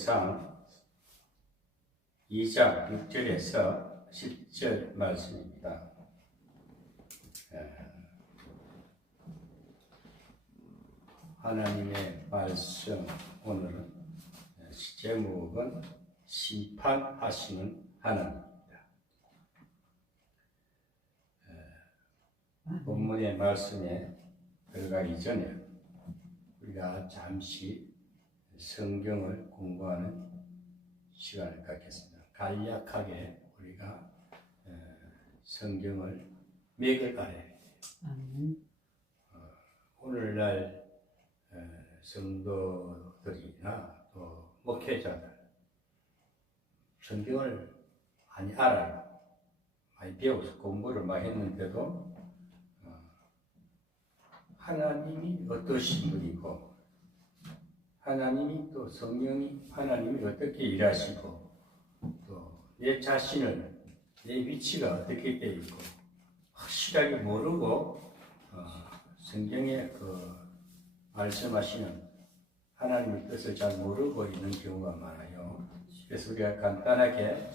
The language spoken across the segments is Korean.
사무엘상 2장 6절에서 10절 말씀입니다. 하나님의 말씀, 오늘은 제목은 심판하시는 하나님입니다. 본문의 말씀에 들어가기 전에 우리가 잠시 성경을 공부하는 시간을 갖겠습니다. 간략하게 우리가 성경을 맥을 알아야 돼요. 오늘날 성도들이나 또 목회자들 성경을 많이 알아요. 많이 배워서 공부를 많이 했는데도 하나님이 어떠신 분이고 하나님이 또 성령이 하나님이 어떻게 일하시고 또 내 자신을 내 위치가 어떻게 되어 있고 확실하게 모르고 성경에 말씀하시는 하나님의 뜻을 잘 모르고 있는 경우가 많아요. 그래서 우리가 간단하게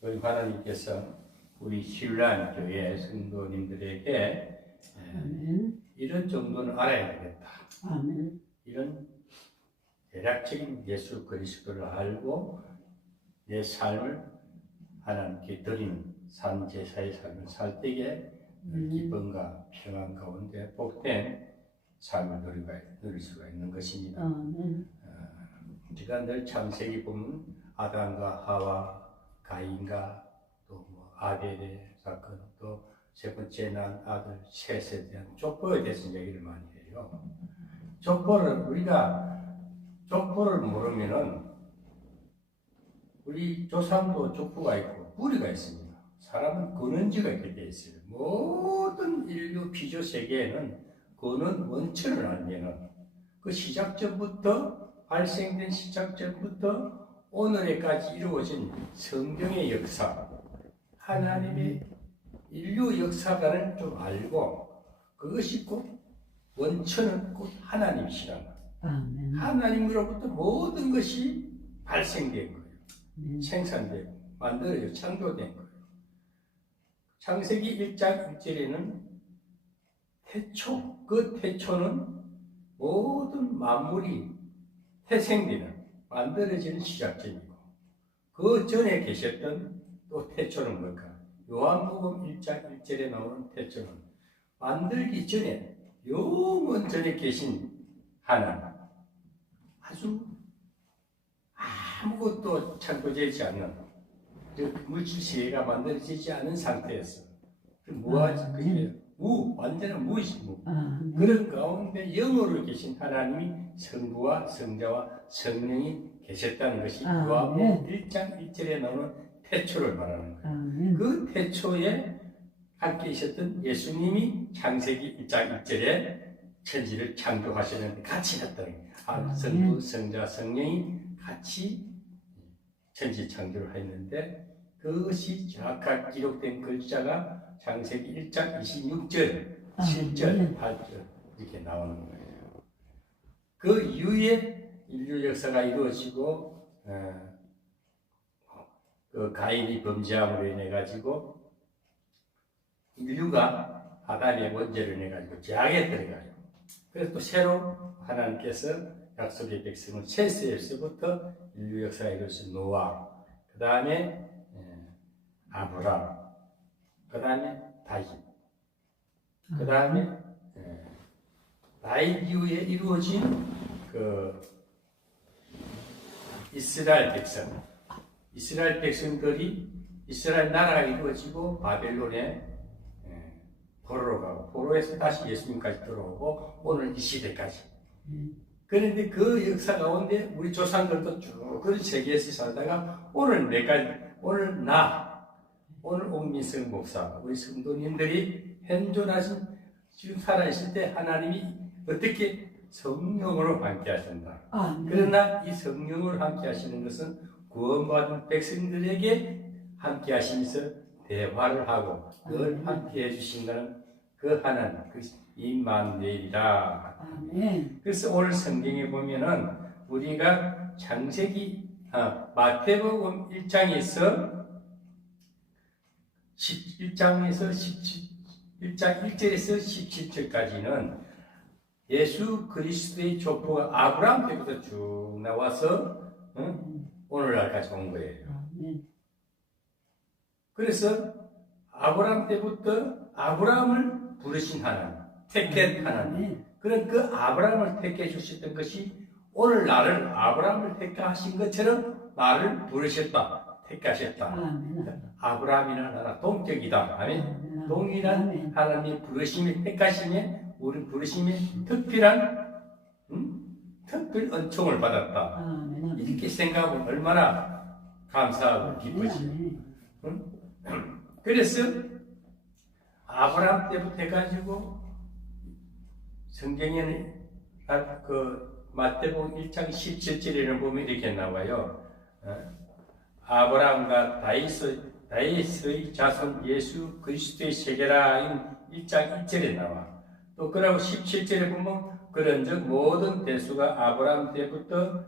우리 하나님께서 우리 신랑 교회 성도님들에게 이런 정도는 알아야 되겠다. 이런 대략적인 예수 그리스도를 알고 내 삶을 하나님께 드리는 산제사의 삶을 살 때에 기쁨과 평안 가운데 복된 삶을 누릴 수가 있는 것입니다. 우리가 늘 창세기 보면 아담과 하와, 가인과 또 아벨의 사건, 또 세 번째 난 아들 셋에 대한 족보에 대해서 얘기를 많이 해요. 우리가 족보를 모르면은 우리 조상도 족보가 있고 뿌리가 있습니다. 사람은 근원지가 있게 되어 있어요. 모든 인류 피조 세계에는 근원 원천을 알면은 그 시작점부터 발생된 시작점부터 오늘에까지 이루어진 성경의 역사, 하나님의 인류 역사관을 좀 알고 그것이 꼭 원천은 꼭 하나님이시라는 거예요. 하나님으로부터 모든 것이 발생된 거예요. 생산되고 만들어져 창조된 거예요. 창세기 1장 1절에는 태초, 그 태초는 모든 만물이 태생되는 만들어지는 시작점이고 그 전에 계셨던 또 태초는 뭘까? 요한복음 1장 1절에 나오는 태초는 만들기 전에 영원 전에 계신 하나님, 아주 아무것도 창조되지 않는 물질 세계가 만들어지지 않은 상태에서 무하지 완전한 무이신 무. 그런 가운데 영으로 계신 하나님이 성부와 성자와 성령이 계셨다는 것이 요한복음 1장 1절에 나오는 태초를 말하는 거예요. 그 태초에 함께 있었던 예수님이 창세기 1장 1절에 천지를 창조하시는데 같이 했다는 거예요. 성부, 성자, 성령이 같이 천지 창조를 했는데 그것이 정확하게 기록된 글자가 창세기 1장 26절, 7절, 8절 이렇게 나오는 거예요. 그 이후에 인류 역사가 이루어지고 그 가인이 범죄함으로 인해 가지고 인류가 아담의 원죄를 인해 가지고 죄악에 들어가요. 그래서 또 새로 하나님께서 약속의 백성을 셋에서부터 인류 역사에 이루어진 노아, 그 다음에 아브람, 그 다음에 다윗, 그 다음에 다윗 이후에 이루어진 그 이스라엘 백성들이 이스라엘 나라가 이루어지고 바벨론에 포로로 가고 포로에서 다시 예수님까지 들어오고 오늘 이 시대까지. 그런데 그 역사 가운데 우리 조상들도 쭉 그 세계에서 살다가 오늘 오늘 옥민성 목사, 우리 성도님들이 현존하신 지금 살아있을 때 하나님이 어떻게 성령으로 함께 하신다. 그러나 이 성령으로 함께 하시는 것은 구원받은 백성들에게 함께 하시면서 대화를 하고 늘 함께 해주신다는 그 하나님, 그 임마누엘이라. 그래서 오늘 성경에 보면은 우리가 마태복음 1장에서 1장 1절에서 17절까지는 예수 그리스도의 족보가 아브라함 때부터 쭉 나와서 오늘날까지 온 거예요. 그래서 아브라함 때부터 아브라함을 부르신 하나님, 택한 하나님. 그런 그 아브라함을 택해 주셨던 것이 오늘 나를 아브라함을 택하신 것처럼 나를 부르셨다, 택하셨다. 아브라함이나 나라 동격이다. 아멘. 동일한 하나님의 부르심이 택하심에 우리 부르심이 특별 은총을 받았다. 이렇게 생각하면 얼마나 감사하고 기쁘지. 그래서 아브라함 때부터 해가지고 성경에는 마태복음 1장 17절에는 보면 이렇게 나와요. 아브라함과 다윗의 자손 예수 그리스도의 세계라인 1장 1절에 나와. 또 그러고 17절에 보면 그런즉 모든 대수가 아브라함 때부터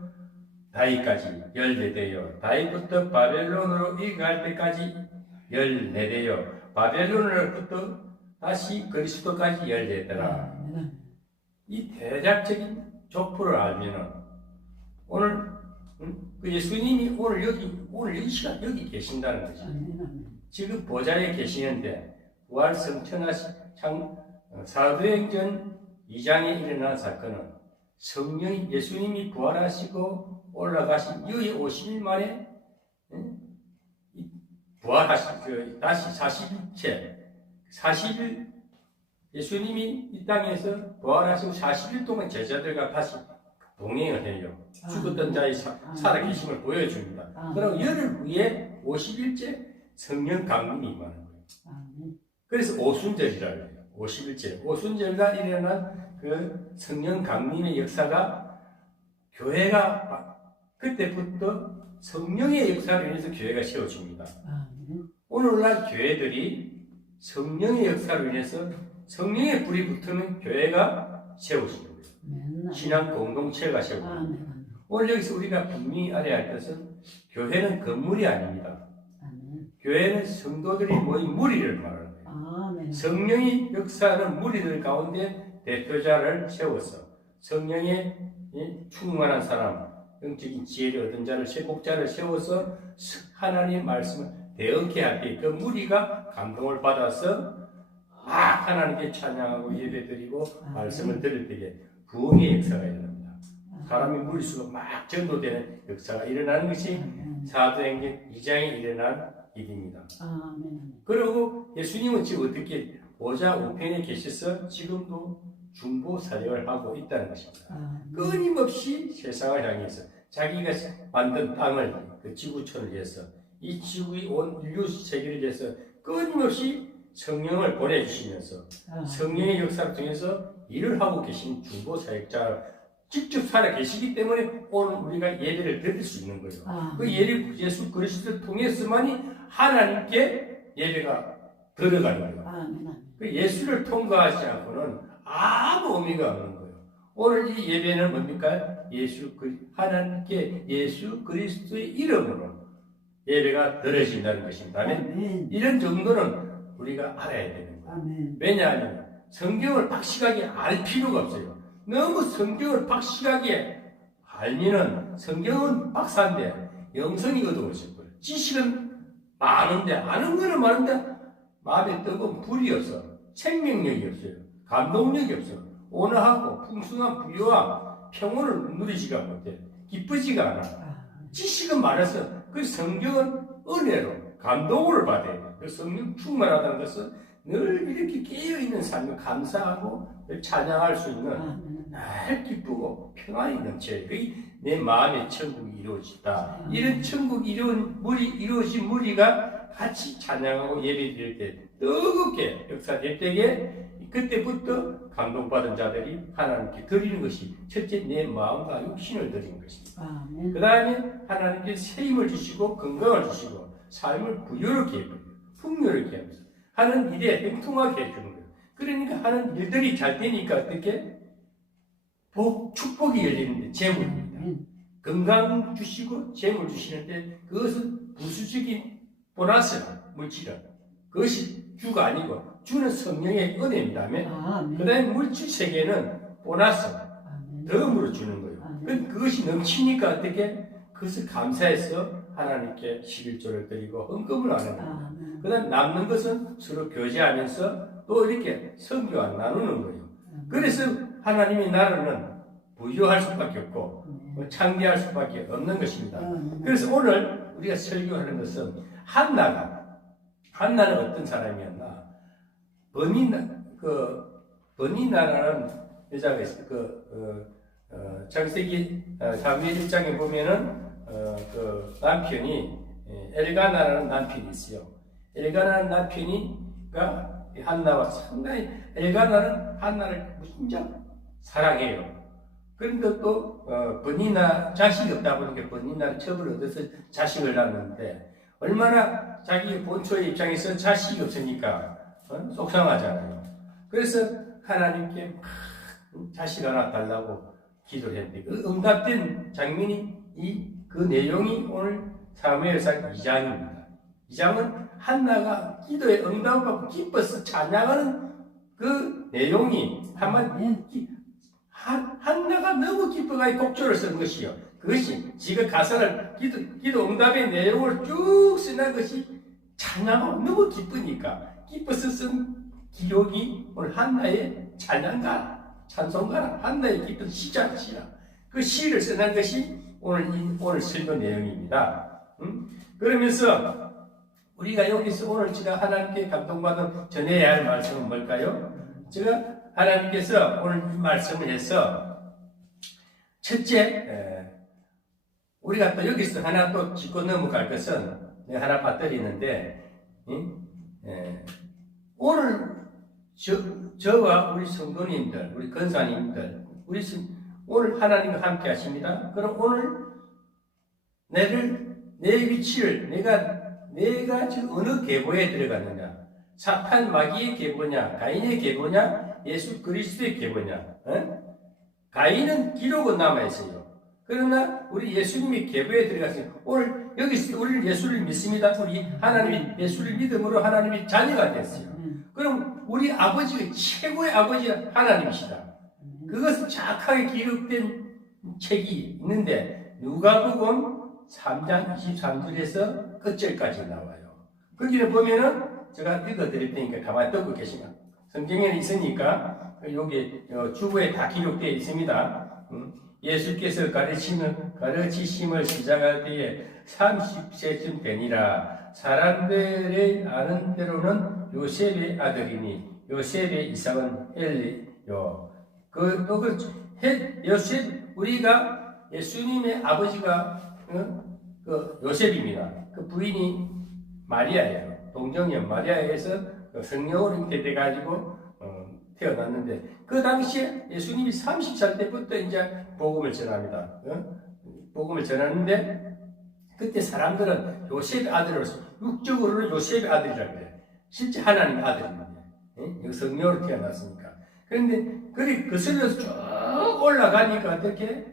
다윗까지 14대요. 다윗부터 바벨론으로 이갈 때까지 14대요. 바벨론으로부터 다시 그리스도까지 14대라. 이 대략적인 족보를 알면은 오늘 그 예수님이 오늘 이 시간 여기 계신다는 거지. 지금 보좌에 계시는데 부활 성천하신 사도행전 2장에 일어난 사건은 성령이 예수님이 부활하시고 올라가신 이후에 50일 만에 부활하신 다시 40일 예수님이 이 땅에서 부활하시고 40일 동안 제자들과 다시 동행을 해요. 죽었던 자의 살아계심을 보여줍니다. 그리고 열흘 후에 50일째 성령 강림이 임하는 거예요. 그래서 오순절이라고 해요. 50일째. 오순절과 일어난 그 성령 강림의 역사가 교회가 그때부터 성령의 역사로 인해서 교회가 세워집니다. 오늘날 교회들이 성령의 역사로 인해서 성령의 불이 붙으면 교회가 세워지는 거예요. 신앙 공동체가 세워집니다. 오늘 여기서 우리가 분명히 알아야 할 것은 교회는 건물이 아닙니다. 교회는 성도들이 모인 무리를 말하는 거예요. 성령의 역사는 무리들 가운데 대표자를 세워서 성령의 충만한 사람, 영적인 지혜를 얻은 자를 세복자를 세워서 하나님의 말씀을 대응케 할 때 그 무리가 감동을 받아서 하나님께 찬양하고 예배드리고 말씀을 들을 때에 부흥의 역사가 일어납니다. 사람의 무리수가 막 전도되는 역사가 일어나는 것이 사도행전 2장에 일어난 일입니다. 그리고 예수님은 지금 어떻게 보좌 우편에 계셔서 지금도 중보 사역을 하고 있다는 것입니다. 끊임없이 세상을 향해서 자기가 만든 땅을 그 지구촌을 위해서 이 지구의 온 인류 세계를 위해서 끊임없이 성령을 보내주시면서 성령의 역사를 통해서 일을 하고 계신 중보 사역자 직접 살아 계시기 때문에 오늘 우리가 예배를 드릴 수 있는 거예요. 그 예수 그리스도를 통해서만이 하나님께 예배가 들어가는 거예요. 그 예수를 통과하지 않고는 아무 의미가 없는 거예요. 오늘 이 예배는 뭡니까? 하나님께 예수 그리스도의 이름으로 예배가 드려진다는 것입니다. 이런 정도는 우리가 알아야 되는 거예요. 왜냐하면 성경을 박식하게 알 필요가 없어요. 너무 성경을 박식하게 알면은 성경은 박사인데 영성이 어두워질 거예요. 지식은 많은데 아는 거는 많은데 마음에 뜨거운 불이 없어. 생명력이 없어요. 감동력이 없어요. 온화하고 풍성한 부유와 평온을 누리지가 못해. 기쁘지가 않아. 지식은 많아서 그 성경은 은혜로 감동을 받아야 돼. 그 성령 충만하다는 것은 늘 이렇게 깨어있는 삶을 감사하고 찬양할 수 있는 날 기쁘고 평안이 넘쳐요. 그게 내 마음의 천국이 이루어진다. 이런 천국이 이루어진 무리가 같이 찬양하고 예배 드릴 때 뜨겁게 역사될 때에 그때부터 감동받은 자들이 하나님께 드리는 것이 첫째 내 마음과 육신을 드리는 것입니다. 그 다음에 하나님께 새 힘을 주시고 건강을 주시고 삶을 부유롭게 해버려요. 풍요롭게 하면서 하는 일에 행통하게 해주는 거예요. 그러니까 하는 일들이 잘 되니까 어떻게? 축복이 열리는데 재물입니다. 건강 주시고 재물 주시는데 그것은 부수적인 보너스 물질은 그것이 주가 아니고 주는 성령의 은혜입니다. 그 다음에 물질 세계는 보너스 덤으로 주는 거예요. 그것이 넘치니까 어떻게 그것을 감사해서 하나님께 11조를 드리고 헌금을 하는 겁니다. 그 다음 남는 것은 서로 교제하면서 또 이렇게 선교와 나누는 거예요. 그래서 하나님의 나라는 부유할 수밖에 없고 창대할 수밖에 없는 것입니다. 그래서 오늘 우리가 설교하는 것은 한나는 어떤 사람이었나? 버니나라는 여자가 있어요. 창세기 사무엘 1장에 보면은 그 남편이 엘가나라는 남편이 있어요. 엘가나라는 남편이가 한나와 상당히 엘가나는 한나를 무진장 사랑해요. 그런데 또 버니나 자식이 없다 보니까 버니나를 첩을 얻어서 자식을 낳는데 얼마나 자기 본초의 입장에서 자식이 없으니까 속상하잖아요. 그래서 하나님께 자식 하나 달라고 기도를 했는데 그 응답된 장면이 그 내용이 오늘 사무엘상 2장입니다. 2장은 한나가 기도에 응답을 받고 기뻐서 찬양하는 그 내용이 한나가 너무 기뻐가지고 곡조를 쓴 것이요. 그것이 지가 가사를 기도 응답의 내용을 쭉 쓰는 것이 찬양하고 너무 기쁘니까 기뻐서 쓴 기록이 오늘 한나의 찬양가, 찬송가, 한나의 기쁜 시작 시라. 그 시를 쓰는 것이 오늘 설교 내용입니다. 그러면서 우리가 여기서 오늘 제가 하나님께 감동받은 전해야 할 말씀은 뭘까요? 제가 하나님께서 오늘 이 말씀을 해서 첫째 우리가 또 여기서 하나 또 짚고 넘어갈 것은 내가 하나 빠뜨리는데 오늘 저와 우리 성도님들, 우리 권사님들, 오늘 하나님과 함께 하십니다. 그럼 오늘 내 위치를 내가 지금 어느 계보에 들어갔느냐? 사탄 마귀의 계보냐? 가인의 계보냐? 예수 그리스도의 계보냐? 가인은 기록은 남아있어요. 그러나 우리 예수님의 계보에 들어갔어요. 오늘 여기서 우리 예수를 믿습니다. 우리 하나님이 예수를 믿음으로 하나님의 자녀가 됐어요. 그럼 우리 아버지가 최고의 아버지가 하나님이시다. 그것은 정확하게 기록된 책이 있는데 누가복음 3장 23절에서 끝절까지 나와요. 거기를 보면은 제가 읽어드릴 테니까 가만히 듣고 계시면 성경에는 있으니까 여기 주부에 다 기록되어 있습니다. 예수께서 가르치심을 시작할 때에 30세쯤 되니라. 사람들의 아는 대로는 요셉의 아들이니 요셉의 이삭은 엘리요. 요셉 우리가 예수님의 아버지가 요셉입니다. 그 부인이 마리아예요. 동정녀 마리아에서 성령으로 이렇게 돼가지고 태어났는데 그 당시에 예수님이 30살 때부터 이제 복음을 전합니다. 복음을 전하는데 그때 사람들은 요셉의 아들로서 육적으로는 요셉의 아들이라고 해요. 실제 하나님의 아들입니다. 성령으로 태어났으니까. 그런데 그 거슬러서 쭉 올라가니까 어떻게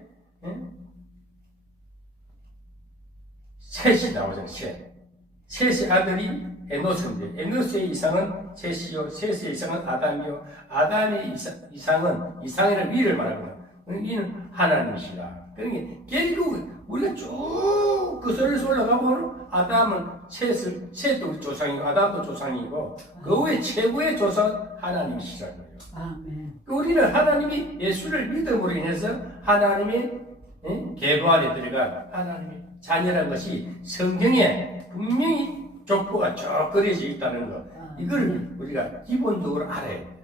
셋이 나오잖아요. 셋의 아들이 에노스인데 에노스의 이상은 셋이요, 셋의 이상은 아담이요, 아담의 이상에는 위를 말합니다. 이는 하나님이시라. 그러니까 결국 우리가 쭉 거슬러서 올라가고 아담은 셋도 조상이고 아담도 조상이고 그 후에 최고의 조상 하나님이시라는 거예요. 아멘. 우리는 하나님이 예수를 믿음으로 인해서 하나님의 계보 안에 들어간 하나님의 자녀라는 것이 성경에 분명히 족보가 쭉 그려져 있다는 것. 이걸 우리가 기본적으로 알아야 돼요.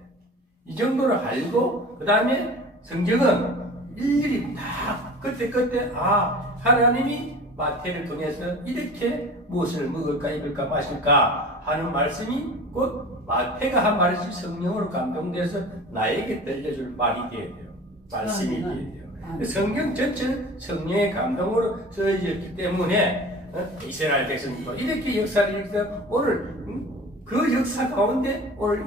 이 정도로 알고 그 다음에 성경은 일일이 다 그때 하나님이 마태를 통해서 이렇게 무엇을 먹을까 입을까 마실까 하는 말씀이 곧 마태가 한 말이 성령으로 감동돼서 나에게 들려줄 말이 돼야 돼요. 말씀이 돼야 돼요. 성경 전체는 성령의 감동으로 써졌기 때문에 이스라엘 백성도 이렇게 역사를 일으켜 오늘 그 역사 가운데 오늘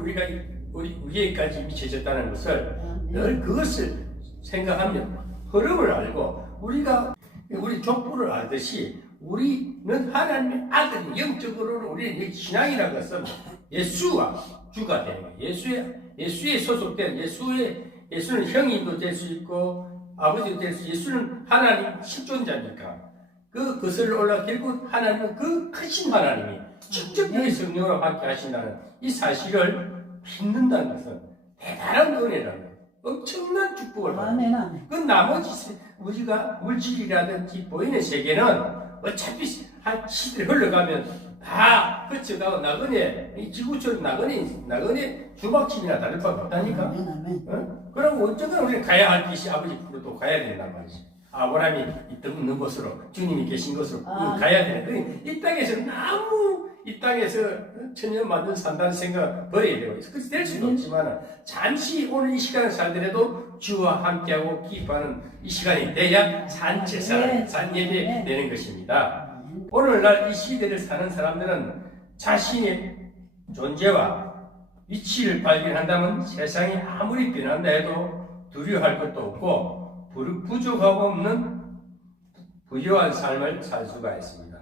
우리에게까지 미쳐졌다는 것을 늘 그것을 생각하면 흐름을 알고 우리가 우리 족보를 알듯이 우리는 하나님의 아들, 영적으로는 우리는 신앙이라고 해서 예수와 주가 되는 거예요. 예수에 소속된 예수는 형님도 될 수 있고 아버지도 될 수 있고 예수는 하나님 실존자니까 그것을 올라 결국 하나님은 그 크신 하나님이 직접 우리 성령으로 함께 하신다는 이 사실을 믿는다는 것은 대단한 은혜라는 거예요. 엄청난 축복을 받는 그 나머지 우리가 물질이라든지 보이는 세계는 어차피 한 시대를 흘러가면 다 거쳐가고 나그네 이 지구촌 나그네 주막집이나 다를 바 없다니까. 그럼 언젠가 우리는 가야 할 곳이 아버지 부르도 가야 된단 말이지. 아브라함이 있는 곳으로 주님이 계신 곳으로 가야 되는. 이 땅에서 너무 이 땅에서 천년 만년 산다는 생각 버려야 되고 그렇게 될 수도 없지만 잠시 오늘 이 시간을 살더라도 주와 함께하고 기뻐하는 이 시간이 돼야 산제사 산예배 되는 것입니다. 오늘날 이 시대를 사는 사람들은 자신의 존재와 위치를 발견한다면 세상이 아무리 변한다 해도 두려워할 것도 없고 부족하고 없는 부유한 삶을 살 수가 있습니다.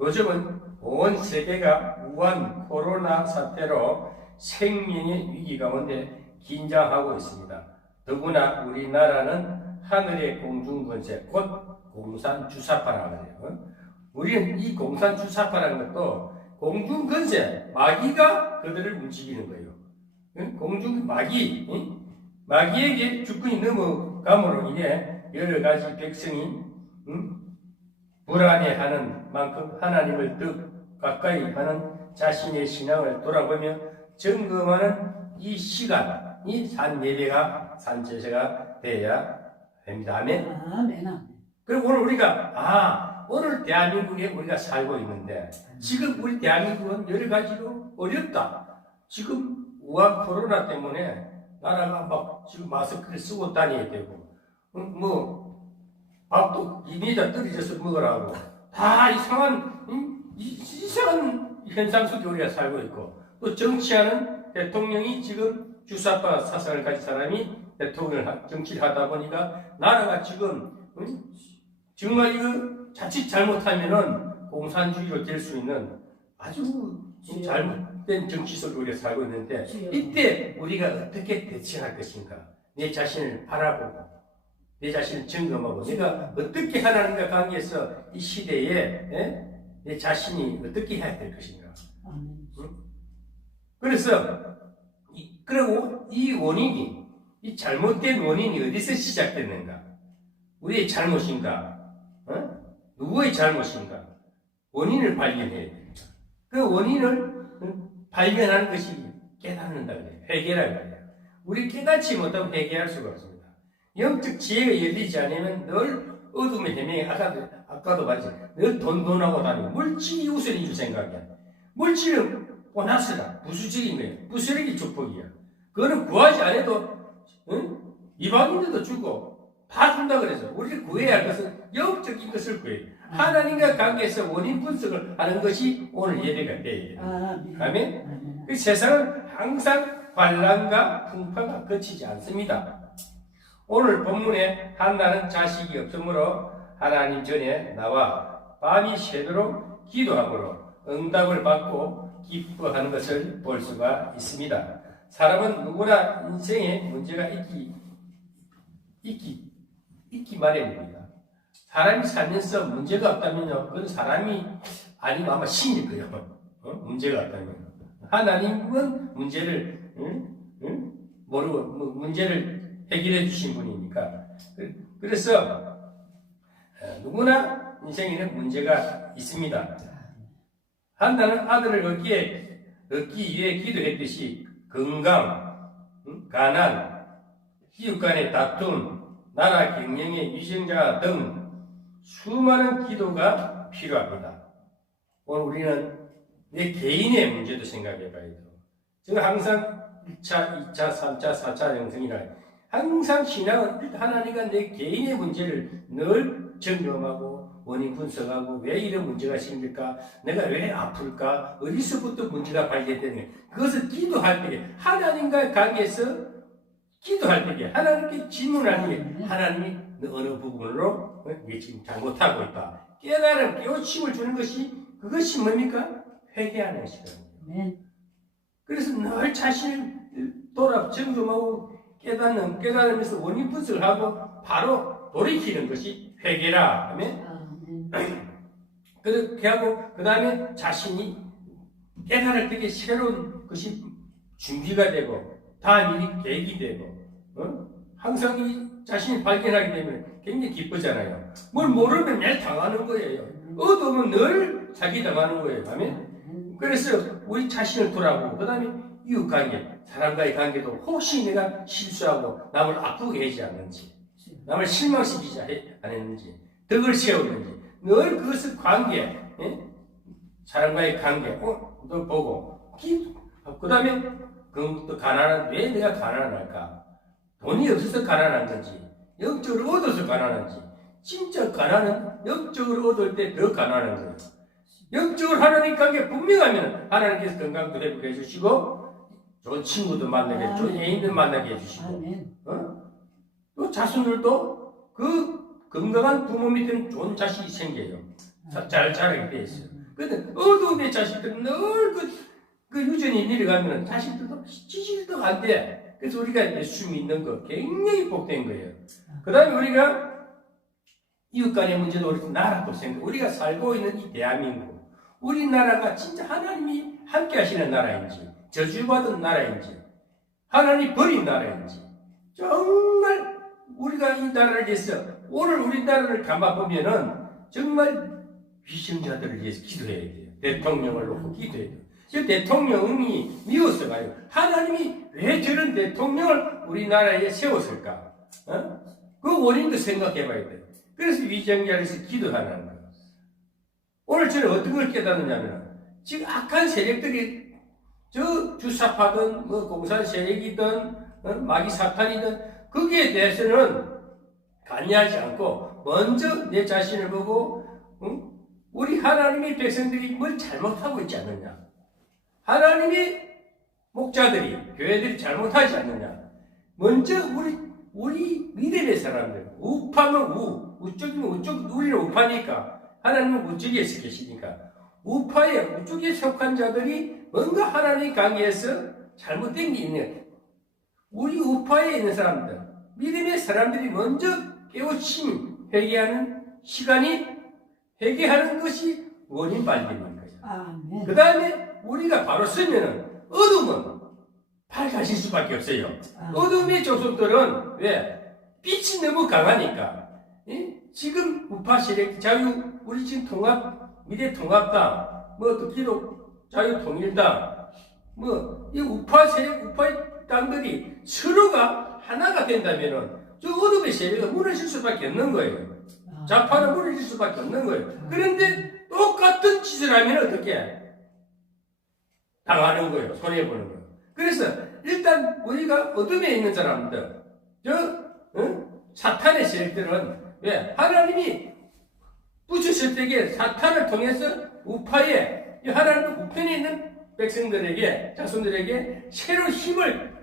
요즘은 온 세계가 우한 코로나 사태로 생명의 위기 가운데 긴장하고 있습니다. 더구나 우리나라는 하늘의 공중권세 곧 공산주사파라고 해요. 우리는 이 공산주사파라는 것도 공중권세 마귀가 그들을 움직이는 거예요. 공중 마귀에게 주권이 넘어감으로 인해 여러 가지 백성이 불안해하는 만큼 하나님을 더 가까이 하는 자신의 신앙을 돌아보며 점검하는 이 시간이 산예배가 산제사가 되어야 됩니다. 아멘. 그리고 오늘 우리가 오늘 대한민국에 우리가 살고 있는데 지금 우리 대한민국은 여러 가지로 어렵다. 지금 우한 코로나 때문에 나라가 막 지금 마스크를 쓰고 다녀야 되고 밥도 2m 떨어져서 먹으라고 다 이상한 현상 속에 우리가 살고 있고 또 정치하는 대통령이 지금 주사파 사상을 가진 사람이 대통령을 정치를 하다 보니까 나라가 지금 정말 이거 자칫 잘못하면은 공산주의로 될 수 있는 아주 잘못된 정치 속에 우리가 살고 있는데 이때 우리가 어떻게 대처할 것인가 내 자신을 바라보고 내 자신을 점검하고 내가 어떻게 하나님과 관계에서 이 시대에 내 자신이 어떻게 해야 될 것인가. 그래서 그리고 이 원인이 이 잘못된 원인이 어디서 시작됐는가? 우리의 잘못인가? 누구의 잘못인가? 원인을 발견해야 됩니다. 그 원인을 발견하는 것이 깨닫는다 그래요. 회개라고 해요. 우리 깨닫지 못하면 회개할 수가 없습니다. 영적 지혜가 열리지 않으면 늘 어둠의 헤매에 아까도 말했잖아요. 늘 돈하고 다니고 물질이 우선인 줄 생각이야. 물질은 보너스다. 부수적인 거예요. 부수적인 축복이야. 그거는 구하지 않아도 이방인들도 주고 다 준다 그래서 우리를 구해야 할 것은 영적인 것을 구해요. 하나님과 관계에서 원인 분석을 하는 것이 오늘 예배가 되어야 돼요. 아멘. 그 세상은 항상 환난과 풍파가 그치지 않습니다. 오늘 본문에 한나는 자식이 없으므로 하나님 전에 나와 밤이 새도록 기도함으로 응답을 받고 기뻐하는 것을 볼 수가 있습니다. 사람은 누구나 인생에 문제가 있기 마련입니다. 사람이 살면서 문제가 없다면요, 그건 사람이 아니면 아마 신일 거예요. 문제가 없다면. 하나님은 문제를 모르고 문제를 해결해 주신 분이니까. 그래서 누구나 인생에는 문제가 있습니다. 한나는 아들을 얻기 위해 기도했듯이 건강, 가난, 이웃 간의 다툼, 나라 경영의 위정자 등 수많은 기도가 필요합니다. 오늘 우리는 내 개인의 문제도 생각해 봐야 돼요. 지금 항상 1차, 2차, 3차, 4차 영성이라 항상 신앙은 하나님과 내 개인의 문제를 늘 점검하고 원인 분석하고 왜 이런 문제가 생길까? 내가 왜 아플까? 어디서부터 문제가 발견되는가? 그것을 기도할 때 하나님과의 관계에서 기도할 때에 하나님께 질문할 때에 하나님이 어느 부분으로 이게 지금 잘못하고 있다. 깨달음, 깨우침을 주는 그것이 뭡니까? 회개하는 시간이에요. 그래서 늘 자신을 점검하고 깨달으면서 원인 분석을 하고 바로 돌이키는 것이 회개라 하면 그렇게 하고 그 다음에 자신이 깨달을 때에 새로운 것이 준비가 되고 다음 일이 계획이 되고 항상 이 자신이 발견하게 되면 굉장히 기쁘잖아요. 뭘 모르면 매일 당하는 거예요. 얻으면 늘 자기 당하는 거예요. 아멘. 그래서 우리 자신을 돌아보고 그 다음에 이웃관계, 사람과의 관계도 혹시 내가 실수하고 남을 아프게 하지 않는지, 남을 실망시키지 않았는지, 덕을 세웠는지 늘 그것을 관계, 사람과의 관계 또 보고 그 다음에 또 가난한, 왜 내가 가난할까? 돈이 없어서 가난한 건지, 영적으로 얻어서 가난한지, 진짜 가난은 영적으로 얻을 때 더 가난한 거예요. 영적으로 하나님 관계 분명하면 하나님께서 건강도 회복해 주시고, 좋은 친구도 만나게 해주시고, 좋은 애인도 만나게 해주시고, 또 자손들도 그 건강한 부모 밑에는 좋은 자식이 생겨요. 잘 자라게 돼 있어요. 근데 어두운의 자식들은 늘 그 유전이 내려가면 자식들도 지지도 안 돼. 그래서 우리가 예수 믿는 거 굉장히 복된 거예요. 그 다음에 우리가 이웃 간의 문제도 우리 나라도 생각, 우리가 살고 있는 이 대한민국, 우리나라가 진짜 하나님이 함께 하시는 나라인지, 저주받은 나라인지, 하나님 버린 나라인지, 정말 우리가 이 나라를 위해서, 오늘 우리나라를 감아보면은 정말 위신자들을 위해서 기도해야 돼요. 대통령을 놓고 기도해야 돼요. 저 대통령이 미웠어가지고 하나님이 왜 저런 대통령을 우리나라에 세웠을까? 그 원인도 생각해봐야 돼요. 그래서 위정자에서 기도하는 거예요. 오늘 저는 어떤 걸 깨닫느냐면 지금 악한 세력들이 저 주사파든 뭐 공산 세력이든 마귀 사탄이든 거기에 대해서는 관여하지 않고 먼저 내 자신을 보고 우리 하나님의 백성들이 뭘 잘못하고 있지 않느냐, 하나님의 목자들이 교회들이 잘못하지 않느냐, 먼저 우리 믿음의 사람들, 우파면 우쪽이면 우쪽, 우리는 우파니까 하나님은 우쪽에 서 계시니까 우파에 우쪽에 속한 자들이 뭔가 하나님 관계에서 잘못된 게 있는, 우리 우파에 있는 사람들, 믿음의 사람들이 먼저 깨우침, 회개하는 시간이, 회개하는 것이 원인 발견인 거죠. 그 다음에 우리가 바로 쓰면은 어둠은 밝아질 수밖에 없어요. 어둠의 족속들은 왜? 빛이 너무 강하니까. 지금 우파 세력, 우리 지금 미래통합당, 또 기독 자유통일당, 이 우파 세력, 우파의 당들이 서로가 하나가 된다면은 저 어둠의 세력은 무너질 수밖에 없는 거예요. 좌파는 무너질 수밖에 없는 거예요. 그런데 똑같은 짓을 하면 어떻게 당하는 거예요. 손해보는 거예요. 그래서 일단 우리가 어둠에 있는 사람들, 사탄의 세력들은 왜? 하나님이 붙였을 때에 사탄을 통해서 우파에, 하나님 우편에 있는 백성들에게, 자손들에게 새로운 힘을,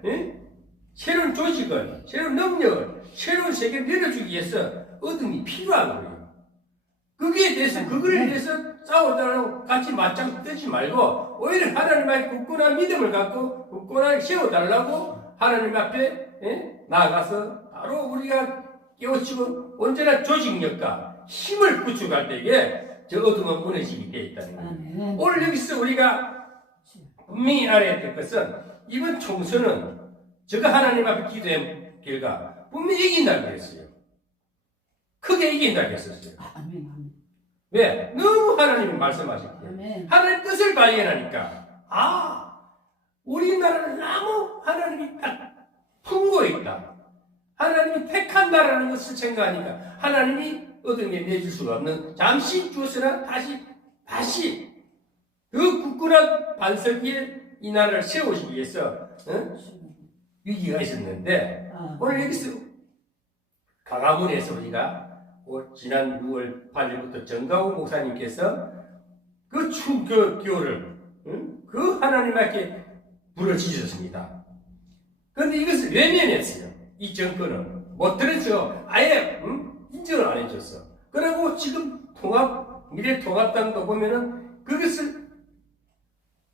새로운 조직을, 새로운 능력을, 새로운 세계를 내려주기 위해서 어둠이 필요한 거예요. 거기에 대해서, 그거에 대해서 싸우다라고 같이 맞짱 뜨지 말고, 오히려 하나님 앞에 굳건한 믿음을 갖고, 굳건하게 세워달라고 하나님 앞에, 나아가서 바로 우리가 깨우치고 온전한 조직력과 힘을 구축할 때에 저 어둠은 무너지게 되어 있다는 거예요. 오늘 여기서 우리가 분명히 알아야 될 것은 이번 총선은 제가 하나님 앞에 기도한 결과 분명히 이긴다고 했어요. 크게 이긴다고 했었어요. 왜? 너무 하나님이 말씀하셨기에 하나님 뜻을 발견하니까 우리나라는 너무 하나님이 딱 품고 있다. 하나님이 택한 나라는 것을 생각하니까 하나님이 어둠에 내줄 수가 없는, 잠시 주었으나 다시 그 굳건한 반석 위에 이 나라를 세우시기 위해서 위기가 있었는데 오늘 여기서 강화문에서 우리가 지난 6월 8일부터 정가우 목사님께서 그 추운 겨울을 그 하나님 앞에 부르짖으셨습니다. 그런데 이것을 외면했어요. 이 정권은 못 들었죠. 아예 인정을 안 해줬어. 그리고 지금 미래통합당도 보면은 그것을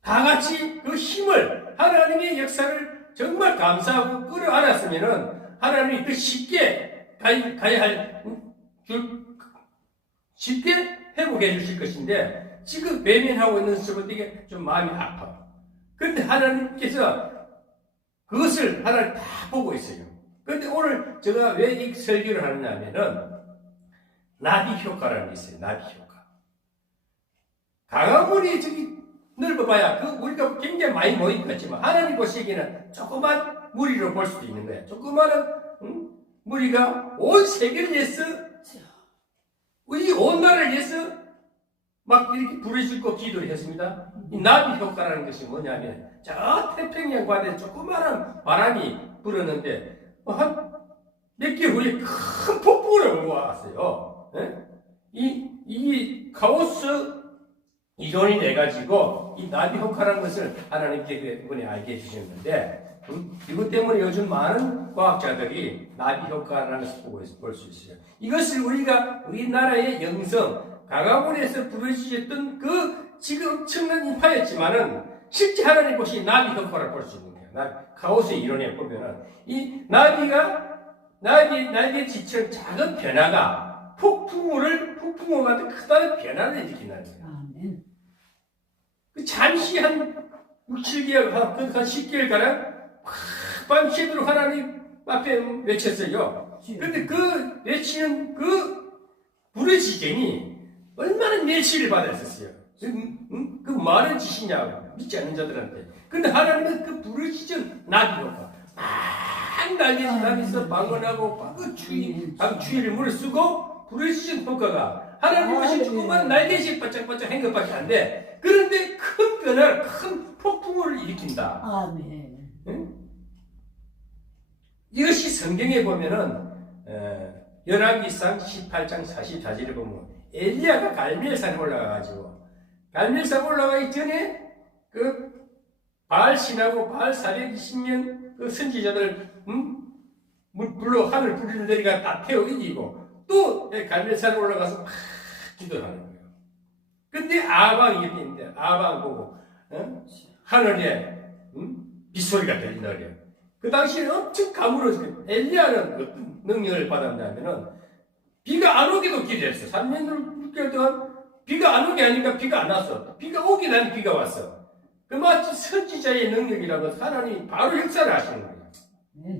다 같이 그 힘을 하나님의 역사를 정말 감사하고 끌어안았으면은 하나님이 그 쉽게 가야 할 쉽게 회복해 주실 것인데 지금 외면하고 있는 것에 좀 마음이 아파. 그런데 하나님께서 그것을 하나님 다 보고 있어요. 그런데 오늘 제가 왜 이 설교를 하느냐면은 나비 효과라는 게 있어요. 나비 효과. 강화문이 저기 넓어봐야 그 우리가 굉장히 많이 모인 것 같지만 하나님 보시기에는 조그만 무리로 볼 수도 있는 거예요. 조그마한 무리가 온 세계를 위해서 우리 온 나라를 위해서 막 이렇게 부르짖고 기도를 했습니다. 이 나비 효과라는 것이 뭐냐면 저 태평양 바다에 조그마한 바람이 불었는데 한 몇 개월 후에 큰 폭풍을 몰고 왔어요. 이 카오스 이론이 돼가지고 이 나비 효과라는 것을 하나님께 이번에 알게 해주셨는데 이것 때문에 요즘 많은 과학자들이 나비 효과라는 것을 볼 수 있어요. 이것을 우리가 우리나라의 영성 강화문에서 부르짖었던 그 지금 엄청난 인파였지만은 실제 하나님 보시 나비 효과를 볼 수 있는 거예요. 카오스 이론에 보면은 이 나비가 날개짓처럼 작은 변화가 폭풍우 같은 크다는 변화를 일으킨다는 거예요. 잠시 한 6, 7개월, 한 10개월가량 밤새도록 하나님 앞에 외쳤어요. 그런데 그 외치는 그 부르짖음이 얼마나 내시를 받았었어요. 그 많은 짓이냐고 믿지 않는 자들한테. 근데 하나님은 그 부르짖은 나비효과 막 날개짓하면서 방언하고 그 추위를 무릅쓰고 부르짖은 효과가 하나님 것이 조그만 날개짓 바짝바짝 한 것밖에 안 돼. 그런데 큰 변화를 큰 폭풍우를 일으킨다. 아멘. 응? 이것이 성경에 보면은 열왕기상 18장 44절에 보면 엘리야가 갈멜산에 올라가가지고 갈멜산 올라가기 전에 그 바알 신하고 바알 420명 그 선지자들 물로 하늘 불을 내리가 다 태워 이기고 또 갈멜산에 올라가서 막 기도하는 거예요. 근데 아방이 옆에 있는데 아방 보고 하늘에 빗소리가 들린다 그래요. 그 당시에 엄청 가물어서 엘리야는 어떤 능력을 받았냐면은 비가 안 오게도 기도했어. 3년 6개월 동안 비가 안 오게 하니까 비가 안 왔어. 비가 오게 되니 비가 왔어. 그 마치 선지자의 능력이라고 하나님이 바로 역사를 하시는 거예요.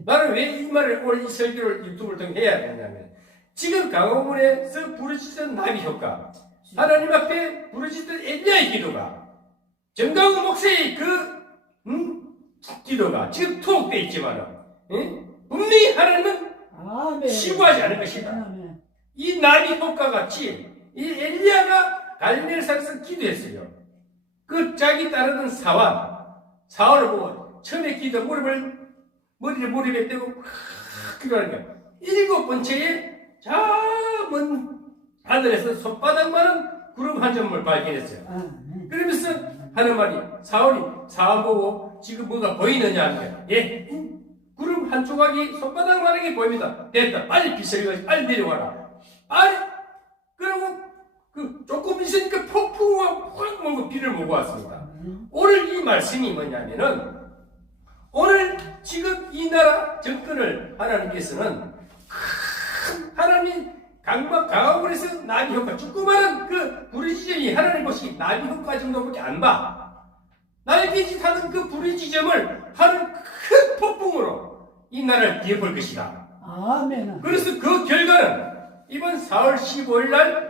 나는 왜 이 말을 오늘 이 설교를 유튜브를 통해 해야 되냐면 지금 강화문에서 부르짖던 나비 효과 하나님 앞에 부르짖던 엘리야의 기도가 정강훈 목사의 기도가 지금 투옥되어 있지만 분명히 하나님은 시구하지 않을 것이다. 이 나비 효과 같이 이 엘리야가 갈멜산에서 기도했어요. 그 자기 따르던 사환을 보고 처음에 기도 머리를 무릎에 떼고 기도하는 거야. 7번째에 저 먼 하늘에서 손바닥만한 구름 한 점을 발견했어요. 그러면서 하는 말이 사환 보고 지금 뭔가 보이느냐 하는 거야. 예, 구름 한 조각이 손바닥만한 게 보입니다. 됐다. 빨리 빗소리가 빨리 내려와라. 그러고 조금 있으니까 폭풍우가 확 몰고 비를 몰고 왔습니다. 오늘 이 말씀이 뭐냐면은 오늘 지금 이 나라 정권을 하나님께서는 하나님 강화문에서 나비 효과 조그마한 그 부르짖음이 하나님 보시기 나비 효과 정도밖에 안 봐. 날개짓하는 그 부르짖음을 하는 큰 폭풍으로 이 나라를 뒤엎을 것이다. 아멘. 그래서 그 결과는 이번 4월 15일 날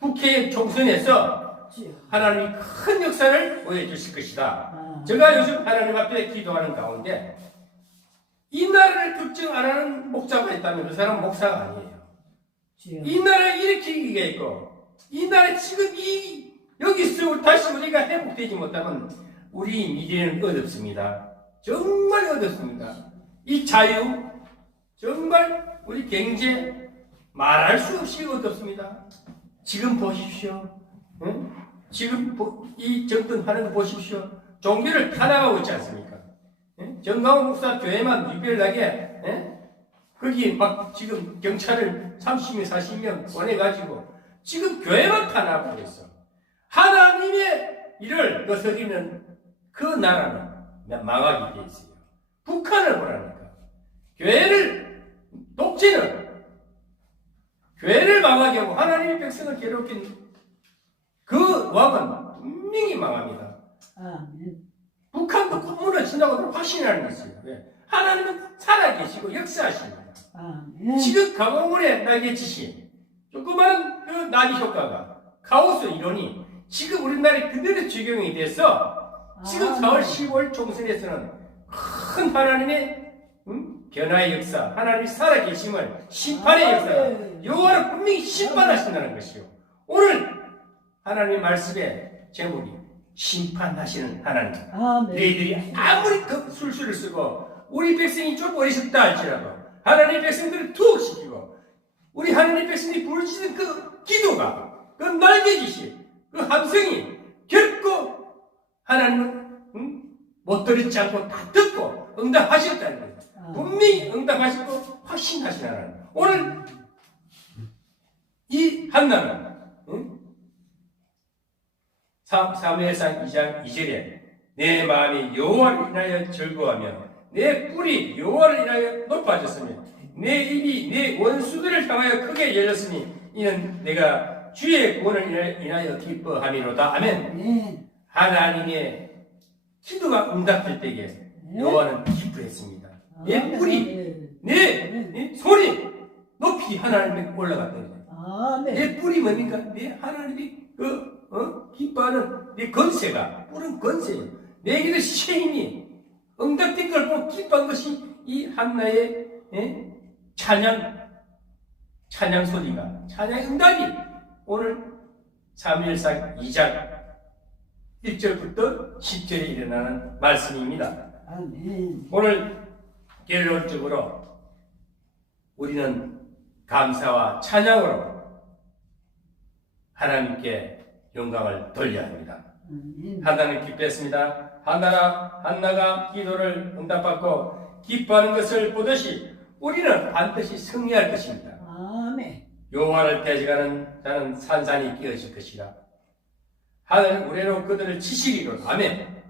국회 총선에서 하나님이 큰 역사를 보여주실 것이다. 제가 요즘 하나님 앞에 기도하는 가운데 이 나라를 걱정 안 하는 목사가 있다면 그 사람은 목사가 아니에요. 이 나라를 일으키기가 있고 이 나라 지금 여기서 다시 우리가 회복되지 못하면 우리 미래는 어둡습니다. 정말 어둡습니다. 이 자유 정말 우리 경제 말할 수 없이 어둡습니다. 지금 보십시오. 응? 지금 이 정권 하는 거 보십시오. 종교를 탄압하고 있지 않습니까? 응? 정강훈 목사 교회만 유별나게 거기 막 지금 경찰을 30명 40명 보내가지고 지금 교회만 탄압하고 있어. 하나님의 일을 거스리면 그 나라는 망하게 돼 있어요. 북한을 보라니까. 교회를 독재는 교회를 망하게 하고 하나님의 백성을 괴롭힌 그 왕은 분명히 망합니다. 북한도 꼭 무너진다고 확신하는 것이에요. 왜? 하나님은 살아계시고 역사하십니다. 지금 강원군의 날개짓이 조그마한 그 나비 효과가 카오스 이론이 지금 우리나라에 그대로 적용이 돼서 지금 4월 10월 총선에서는 큰 하나님의 변화의 역사, 하나님이 살아계심을 심판의 역사, 여호와를 분명히 심판하신다는 것이요. 오늘 하나님의 말씀의 제목이 심판하시는 하나님. 너희들이 아무리 그 술수를 쓰고 우리 백성이 좀 어리석다 할지라도 하나님의 백성들을 투옥시키고 우리 하나님의 백성이 부르짖는 그 기도가 그 날개짓이 그 함성이 결코 하나님은 못 들었지 않고 다 듣고 응답하셨다는 거예요. 분명히 응답하시고 확신하신 하나님. 오늘 이 한나는 사무엘상 2장 2절에 내 마음이 여호와를 인하여 즐거워하며 내 뿔이 여호와를 인하여 높아졌으며 내 입이 내 원수들을 향하여 크게 열렸으니 이는 내가 주의 구원을 인하여 기뻐함이로다. 아멘. 하나님의 기도가 응답될 때에 여호와는 기뻐했습니다. 내 뿔이 내 손이 높이 하나님께 올라갔다. 내 뿔이 뭡니까? 내 하나님이 기뻐하는 내 건세가 뿔은 건세예요. 내게도 시인이 응답된 걸 보고 기뻐한 것이 이 한나의 찬양 소리가 찬양 응답이 오늘 사무엘상 2장 1절부터 10절에 일어나는 말씀입니다. 오늘 결론적으로 우리는 감사와 찬양으로 하나님께 영광을 돌려야 합니다. 하나님 기뻐했습니다. 한나가 기도를 응답받고 기뻐하는 것을 보듯이 우리는 반드시 승리할 것입니다. 여호와를 대적하는 자는 산산이 끼어질 것이라. 하늘 우레로 그들을 치시리로. 아멘.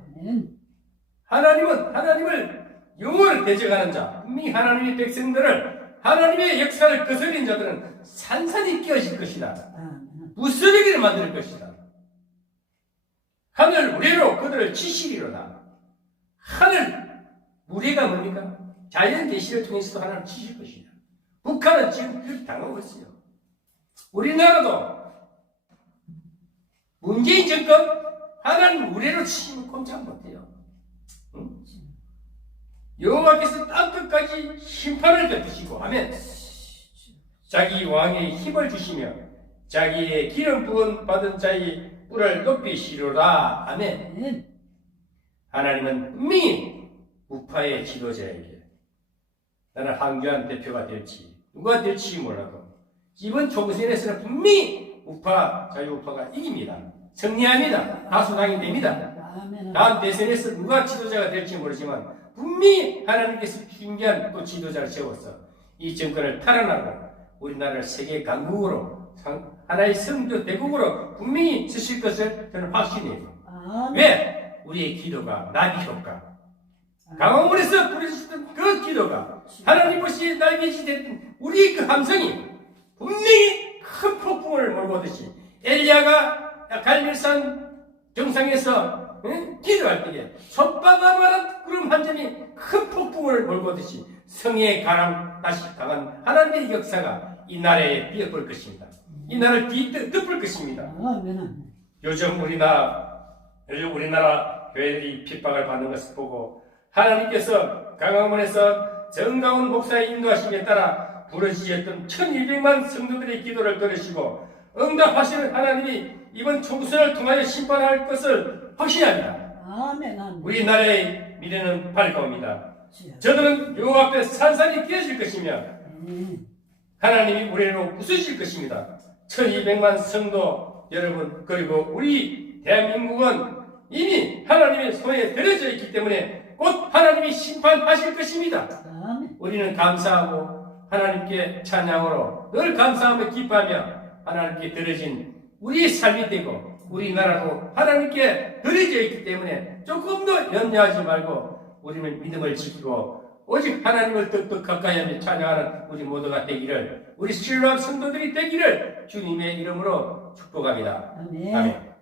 하나님을 여호와를 대적하는 자, 분명히 하나님의 백성들을 하나님의 역사를 거스린 자들은 산산이 끼어질 것이다. 무쓰레기를 만들 것이다. 하늘 우레로 그들을 치시리로다. 하늘 우레가 뭡니까? 자연 계시를 통해서도 하나님 치실 것이다. 북한은 지금 그렇게 당하고 있어요. 우리나라도 문재인 정권 하나님 우레로 치시면 꼼짝 못해요. 여호와께서 땅끝까지 심판을 베푸시고 하면 자기 왕의 힘을 주시며 자기의 기름 부은 받은 자의 뿔을 높이시로다. 아멘. 하나님은 분명히 우파의 지도자에게 나는 황교안 대표가 될지 누가 될지 몰라도 이번 총선에서는 분명히 우파 자유우파가 이깁니다. 승리합니다. 다수당이 됩니다. 다음 대선에서 누가 지도자가 될지 모르지만 분명히 하나님께서 중요한 또 지도자를 세워서 이 정권을 탈환하고 우리나라를 세계 강국으로 하나의 성교 대국으로 분명히 쓰실 것을 저는 확신해요. 왜? 우리의 기도가 나비 효과. 강화문에서 부르셨던 그 기도가 하나님 보시 날개짓이 됐던 우리의 그 함성이 분명히 큰 폭풍을 몰고 오듯이 엘리야가 갈멜산 정상에서 기도할 때에 손바닥만한 구름 한 점이 큰 폭풍을 몰고 오듯이 성에 다시 강한 하나님의 역사가 이 나라에 비어볼 것입니다. 이 나라를 뒤덮을 것입니다. 요즘 우리나라 교회들이 핍박을 받는 것을 보고 하나님께서 강화문에서 정강훈 목사의 인도하심에 따라 부르짖었던 1200만 성도들의 기도를 들으시고 응답하시는 하나님이 이번 총선을 통하여 심판할 것을 확신합니다. 우리나라의 미래는 밝아옵니다. 저들은 여호와 앞에 산산이 깨어질 것이며 하나님이 우리로 부수실 것입니다. 1200만 성도 여러분 그리고 우리 대한민국은 이미 하나님의 손에 들어져 있기 때문에 곧 하나님이 심판하실 것입니다. 아멘. 우리는 감사하고 하나님께 찬양으로 늘 감사하며 기뻐하며 하나님께 드려진 우리의 삶이 되고 우리나라도 하나님께 드려져 있기 때문에 조금 더 염려하지 말고 우리는 믿음을 지키고 오직 하나님을 더욱 가까이 하며 찬양하는 우리 모두가 되기를, 우리 신뢰한 성도들이 되기를 주님의 이름으로 축복합니다. 아멘. 아멘.